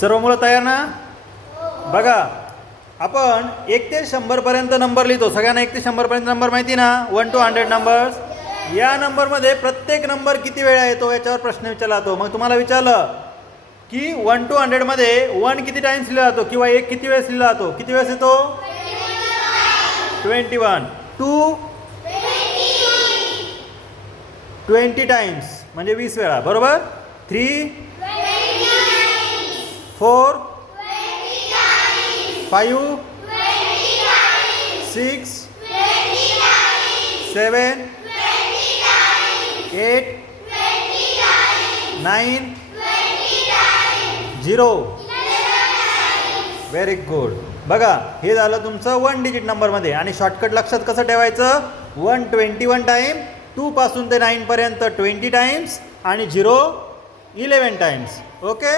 सर्व मुलं तयार ना? बघा आपण एक ते शंभरपर्यंत नंबर लिहितो. सगळ्यांना एक ते शंभरपर्यंत नंबर माहिती ना? वन टू हंड्रेड नंबर्स या नंबरमध्ये प्रत्येक नंबर किती वेळा येतो याच्यावर प्रश्न विचारला जातो. मग तुम्हाला विचारलं की वन टू हंड्रेडमध्ये वन किती टाइम्स लिहिला जातो किंवा एक किती वेळेस लिहिला जातो? किती वेळेस येतो? Twenty one two twenty times म्हणजे वीस वेळा. बरोबर? Three four five six seven eight nine zero. Very good बघा हे झालं तुमचं वन डिजिट नंबरमध्ये आणि शॉर्टकट लक्षात कसं ठेवायचं? वन ट्वेंटी वन टाईम टूपासून ते नाईनपर्यंत ट्वेंटी टाईम्स आणि झिरो इलेवन टाईम्स ओके